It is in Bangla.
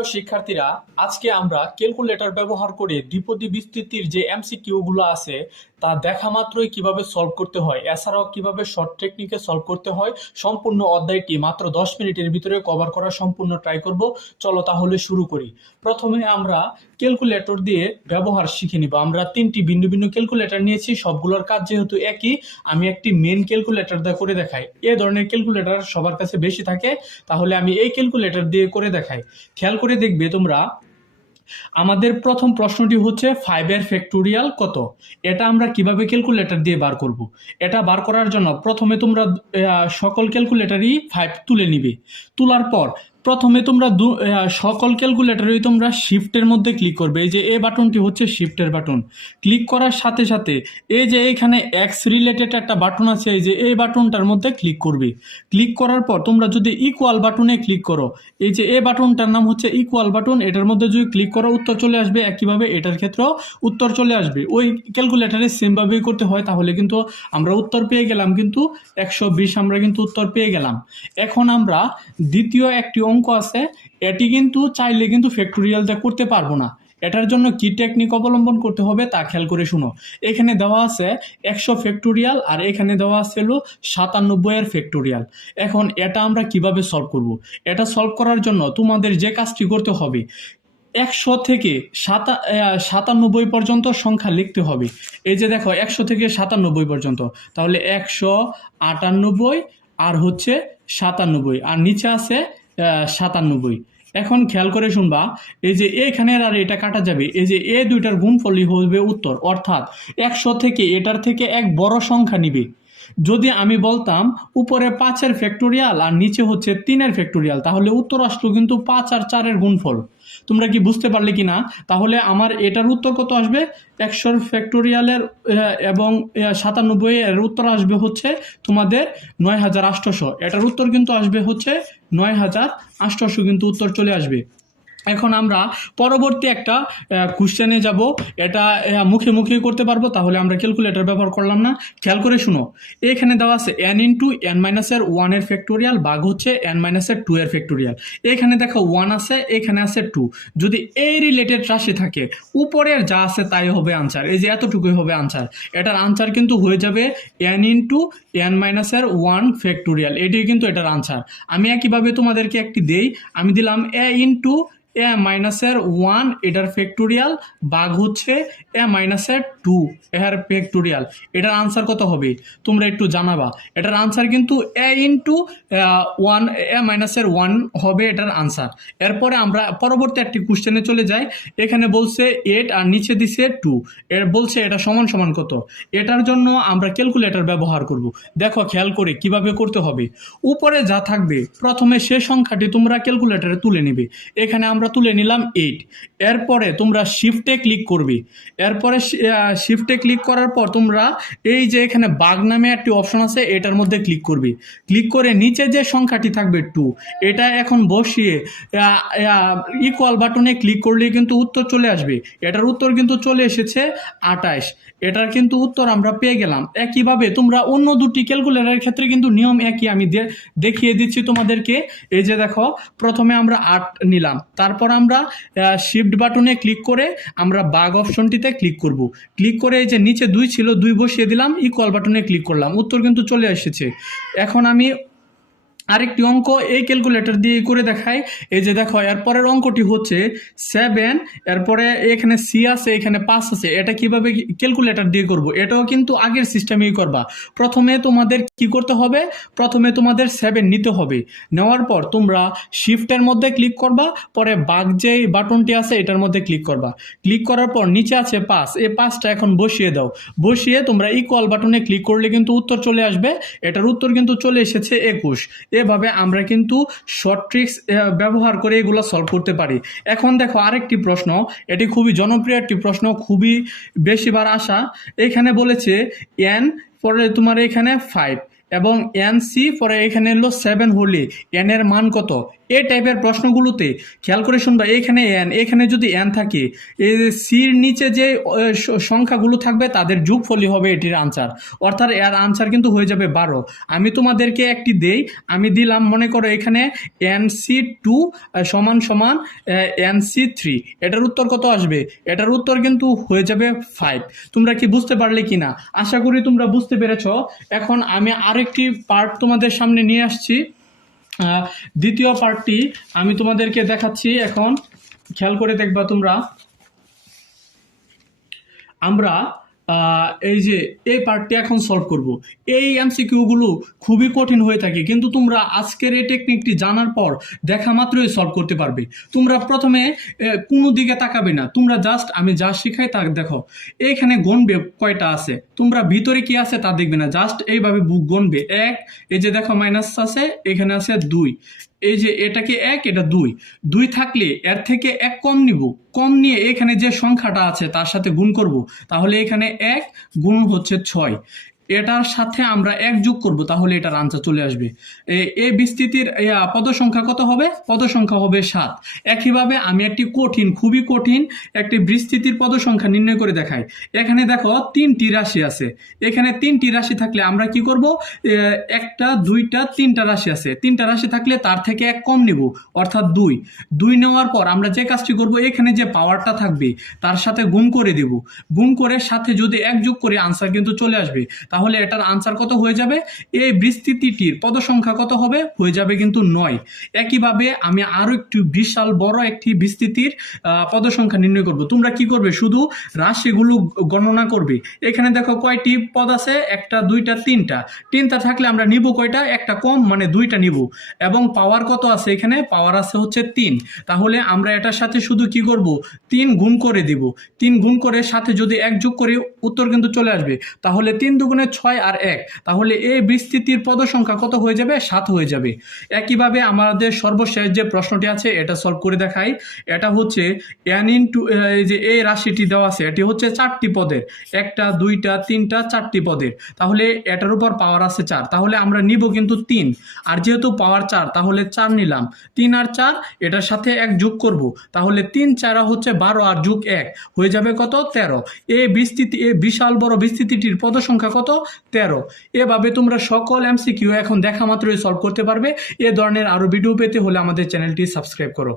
প্রিয় শিক্ষার্থীরা, আজকে আমরা ক্যালকুলেটর ব্যবহার করে দ্বিপদী বিস্তৃতির যে এমসিকিউ গুলো আছে, তা দেখা মাত্রই কীভাবে সলভ করতে হয়, এছাড়াও কীভাবে শর্ট টেকনিকে সলভ করতে হয়, সম্পূর্ণ অধ্যায়টি মাত্র দশ মিনিটের ভিতরে কভার করা সম্পূর্ণ ট্রাই করব। চলো তাহলে শুরু করি। প্রথমে আমরা ক্যালকুলেটর দিয়ে ব্যবহার শিখে নিব। আমরা তিনটি ভিন্ন ভিন্ন ক্যালকুলেটর নিয়েছি, সবগুলোর কাজ যেহেতু একই, আমি একটি মেন ক্যালকুলেটর দিয়ে করে দেখাই। এ ধরনের ক্যালকুলেটর সবার কাছে বেশি থাকে, তাহলে আমি এই ক্যালকুলেটর দিয়ে করে দেখাই। খেয়াল করে দেখবে তোমরা, আমাদের প্রথম প্রশ্নটি হচ্ছে ফাইভের ফ্যাক্টোরিয়াল কত? এটা আমরা কীভাবে ক্যালকুলেটর দিয়ে বার করব? এটা বার করার জন্য প্রথমে তোমরা সকল ক্যালকুলেটরই ফাইভ তুলে নিবে। তোলার পর প্রথমে তোমরা দু- সকল ক্যালকুলেটরই তোমরা শিফটের মধ্যে ক্লিক করবে। এই যে এ বাটনটি হচ্ছে শিফটের বাটন। ক্লিক করার সাথে সাথে এই যে এখানে এক্স রিলেটেড একটা বাটন আছে, এই যে এই বাটনটার মধ্যে ক্লিক করবে। ক্লিক করার পর তোমরা যদি ইকুয়াল বাটনে ক্লিক করো, এই যে এ বাটনটার নাম হচ্ছে ইকুয়াল বাটন। এটার মধ্যে যদি ক্লিক করো, উত্তর চলে আসবে। একইভাবে এটার ক্ষেত্রেও উত্তর চলে আসবে। ওই ক্যালকুলেটারে সেমভাবেই করতে হয়, তাহলে কিন্তু আমরা উত্তর পেয়ে গেলাম। কিন্তু একশো বিশ আমরা কিন্তু উত্তর পেয়ে গেলাম। এখন আমরা দ্বিতীয় একটি অঙ্ক আছে, এটি কিন্তু চাইলে কিন্তু ফ্যাক্টোরিয়ালটা করতে পারব না। এটার জন্য কি টেকনিক অবলম্বন করতে হবে তা খেয়াল করে শুনো। এখানে দেওয়া আছে একশো ফ্যাক্টোরিয়াল আর এখানে দেওয়া আছে হলো সাতানব্বই এর ফ্যাক্টোরিয়াল এখন এটা আমরা কীভাবে সলভ করব? এটা সলভ করার জন্য তোমাদের যে কাজটি করতে হবে, একশো থেকে সাতা সাতানব্বই পর্যন্ত সংখ্যা লিখতে হবে। এই যে দেখো, একশো থেকে সাতানব্বই পর্যন্ত। তাহলে একশো আটানব্বই আর হচ্ছে সাতানব্বই। আর নিচে আছে সাতানব্বই এখন খেয়াল করে শুনবা, এই যে এখানে আর এটা কাটা যাবে, এই যে এ দুইটার গুণফলই হবে উত্তর। অর্থাৎ একশো থেকে এটার থেকে এক বড় সংখ্যা নিবে। যদি আমি বলতাম, উপরে পাঁচের ফ্যাক্টোরিয়াল আর নিচে হচ্ছে তিনের ফ্যাক্টোরিয়াল তাহলে উত্তর আসলো কিন্তু পাঁচ আর চারের গুণফল। তোমরা কি বুঝতে পারলে কি না তাহলে আমার এটার উত্তর কত আসবে? একশোর ফ্যাক্টোরিয়ালের এবং সাতানব্বই এর উত্তর আসবে হচ্ছে তোমাদের নয় হাজার আটশোশো এটার উত্তর কিন্তু আসবে হচ্ছে নয় হাজার আটশোশো কিন্তু উত্তর চলে আসবে। এখন আমরা পরবর্তী একটা কোশ্চেনে যাব। এটা মুখে মুখে করতে পারব, তাহলে আমরা ক্যালকুলেটর ব্যবহার করলাম না। খেয়াল করে শুনো, এখানে দেওয়া আছে এন ইন্টু এন মাইনাসের ওয়ানের ফ্যাক্টোরিয়াল বাঘ হচ্ছে এন মাইনাসের টু এর ফ্যাক্টোরিয়াল এখানে দেখো ওয়ান আছে, এখানে আছে টু যদি এই রিলেটেড রাশি থাকে, উপরের যা আছে তাই হবে আনসার এই যে এতটুকুই হবে আনসার এটার আনসার কিন্তু হয়ে যাবে এন ইন্টু এন মাইনাসের ওয়ান ফ্যাক্টোরিয়াল এটাই কিন্তু এটার আনসার আমি একইভাবে তোমাদেরকে একটি দেই। আমি দিলাম এ ইন্টু এ মাইনাসের ওয়ান, এটার ফ্যাক্টোরিয়াল বাঘ হচ্ছে এ মাইনাসের টু, এর ফ্যাক্টোরিয়াল এটার আনসার কত হবে? তোমরা একটু জানাবা। এটার আনসার কিন্তু এ ইন্টু ওয়ান এ মাইনাসের ওয়ান হবে এটার আনসার এরপরে আমরা পরবর্তী একটি কোশ্চেনে চলে যাই। এখানে বলছে এইট আর নিচে দিছে টু এর বলছে এটা সমান সমান কত? এটার জন্য আমরা ক্যালকুলেটর ব্যবহার করব। দেখো, খেয়াল করে কীভাবে করতে হবে। উপরে যা থাকবে, প্রথমে সে সংখ্যাটি তোমরা ক্যালকুলেটরে তুলে নেবে। এখানে আমরা তুলে নিলাম এইট এরপরে তোমরা শিফটে ক্লিক করবে। এরপরে শিফটে ক্লিক করার পর তোমরা এই যে এখানে বাগ নামে একটি অপশন আছে, এটার মধ্যে ক্লিক করবে। ক্লিক করে নিচে যে সংখ্যাটি থাকবে টু এটা এখন বসিয়ে ইকুয়াল বাটনে ক্লিক করলে কিন্তু উত্তর চলে আসবে। এটার উত্তর কিন্তু চলে এসেছে আটাইশ এটার কিন্তু উত্তর আমরা পেয়ে গেলাম। একইভাবে তোমরা অন্য দুটি ক্যালকুলেটরের ক্ষেত্রে কিন্তু নিয়ম একই। আমি দেখিয়ে দিচ্ছি তোমাদেরকে। এই যে দেখো, প্রথমে আমরা আট নিলাম। তারপর আমরা শিফট বাটনে ক্লিক করে আমরা বাঘ অপশনটিতে ক্লিক করব। ক্লিক করে এই যে নিচে দুই ছিল, দুই বসিয়ে দিলাম ইকল বাটনে ক্লিক করলাম। উত্তর কিন্তু চলে এসেছে। এখন আমি আরেকটি অঙ্ক এই ক্যালকুলেটর দিয়ে করে দেখাই। এই যে দেখো এরপরের অঙ্কটি হচ্ছে সেভেন এরপরে এখানে সি আছে, এখানে পাঁচ আছে। এটা কীভাবে ক্যালকুলেটর দিয়ে করব? এটাও কিন্তু আগের সিস্টেমেই করবা। প্রথমে তোমাদের কি করতে হবে? প্রথমে তোমাদের সেভেন নিতে হবে। নেওয়ার পর তোমরা শিফটের মধ্যে ক্লিক করবা, পরে বাঘ যে বাটনটি আছে, এটার মধ্যে ক্লিক করবা। ক্লিক করার পর নিচে আছে পাঁচ। এই পাঁচটা এখন বসিয়ে দাও। বসিয়ে তোমরা ইকুয়াল বাটনে ক্লিক করলে কিন্তু উত্তর চলে আসবে। এটার উত্তর কিন্তু চলে এসেছে একুশ। এভাবে আমরা কিন্তু শর্ট ট্রিক্স ব্যবহার করে এগুলো সলভ করতে পারি। এখন দেখো আরেকটি প্রশ্ন, এটি খুবই জনপ্রিয় একটি প্রশ্ন, খুবই বেশিবার আসা এখানে বলেছে এন পরে তোমার এখানে ফাইভ এবং এন সি পরে এখানে এলো সেভেন হলে। এন এর মান কত? এই টাইপের প্রশ্নগুলোতে, খেয়াল করে শুনবা এখানে এন, এখানে যদি এন থাকে এই সির নিচে যে সংখ্যাগুলো থাকবে, তাদের যোগফলই হবে এটির আনসার অর্থাৎ এর আনসার কিন্তু হয়ে যাবে বারো। আমি তোমাদেরকে একটি দেই, আমি দিলাম, মনে করো এখানে এন সি টু সমান সমান এন সি থ্রি। এটার উত্তর কত আসবে? এটার উত্তর কিন্তু হয়ে যাবে ফাইভ। তোমরা কি বুঝতে পারলে কি না আশা করি তোমরা বুঝতে পেরেছ। এখন আমি আরেকটি পার্ট তোমাদের সামনে নিয়ে আসছি। দ্বিতীয় পার্টটি আমি তোমাদেরকে দেখাচ্ছি এখন। খেয়াল করে দেখবা তোমরা। আমরা এই যে এই পার্টটি এখন সলভ করব। এই এমসিকিউগুলো খুবই কঠিন হয়ে থাকে, কিন্তু তোমরা আজকের এই টেকনিকটি জানার পর দেখা মাত্রই সলভ করতে পারবে। তোমরা প্রথমে কোনো দিকে তাকাবে না। তোমরা জাস্ট আমি যা শিখাই তা দেখো। এইখানে গণবে কয়টা আছে? তোমরা ভিতরে কি আছে তা দেখবে না। জাস্ট এইভাবে বুক গণবে। এক, এই যে দেখো মাইনাস আছে, এখানে আছে দুই। এই যে এটাকে এক, এটা দুই। দুই থাকলে এর থেকে এক কম নিব। কম নিয়ে এখানে যে সংখ্যাটা আছে তার সাথে গুণ করব, তাহলে এখানে এক গুণ হচ্ছে ছয়। এটার সাথে আমরা এক যোগ করব, তাহলে এটার আনসার চলে আসবে। এই বিস্তৃতির পদ সংখ্যা কত হবে? পদ সংখ্যা হবে সাত। একইভাবে আমি একটি কঠিন, খুবই কঠিন একটি বিস্তৃতির পদ সংখ্যা নির্ণয় করে দেখাই। এখানে দেখো তিনটি রাশি আছে। এখানে তিনটি রাশি থাকলে আমরা কি করব? একটা, দুইটা, তিনটা রাশি আছে। তিনটা রাশি থাকলে তার থেকে এক কম নিব, অর্থাৎ দুই। দুই নেওয়ার পর আমরা যে কাজটি করব, এখানে যে পাওয়ারটা থাকবে, তার সাথে গুণ করে দেব। গুণ করে সাথে যদি এক যোগ করে আনসার কিন্তু চলে আসবে তাহলে এটার আনসার কত হয়ে যাবে? এই বিস্তৃতিটির পদ সংখ্যা কত হবে? হয়ে যাবে কিন্তু নয়। একইভাবে আমি আরও একটু বিশাল বড় একটি বিস্তৃতির আহ, পদ সংখ্যা নির্ণয় করব। তোমরা কি করবে? শুধু রাশিগুলো গণনা করবে। এখানে দেখো কয়টি পদ আছে? একটা দুইটা তিনটা। তিনটা থাকলে আমরা নিব কয়টা? একটা কম মানে দুইটা নিব। এবং পাওয়ার কত আছে এখানে? পাওয়ার আছে হচ্ছে তিন। তাহলে আমরা এটার সাথে শুধু কি করব? তিন গুণ করে দিব। তিন গুণ করে সাথে যদি এক যোগ করি উত্তর কিন্তু চলে আসবে। তাহলে তিন দুগুণে ছয় আর এক। তাহলে এই বিস্তৃতির পদ সংখ্যা কত হয়ে যাবে? সাত হয়ে যাবে। একইভাবে আমাদের সর্বশেষ যে প্রশ্নটি আছে, এটা সলভ করে দেখাই। এটা হচ্ছে এন ইন্টু এই যে এই রাশিটি দেওয়া আছে, এটি হচ্ছে চারটি পদের। একটা, দুইটা, তিনটা, চারটি পদের। তাহলে এটার উপর পাওয়ার আছে চার। তাহলে আমরা নিব কিন্তু তিন। আর যেহেতু পাওয়ার চার, তাহলে চার নিলাম। তিন আর চার, এটার সাথে এক যোগ করব। তাহলে তিন চারা হচ্ছে বারো আর যোগ এক। হয়ে যাবে কত? তেরো। এই বিস্তৃতি এই বিশাল বড় বিস্তৃতিটির পদ সংখ্যা কত তেরো। এভাবে তোমরা সকল এমসিকিউ এখন দেখা মাত্রই সলভ করতে পারবে। এ ধরনের আরও ভিডিও পেতে হলে আমাদের চ্যানেলটি সাবস্ক্রাইব করো।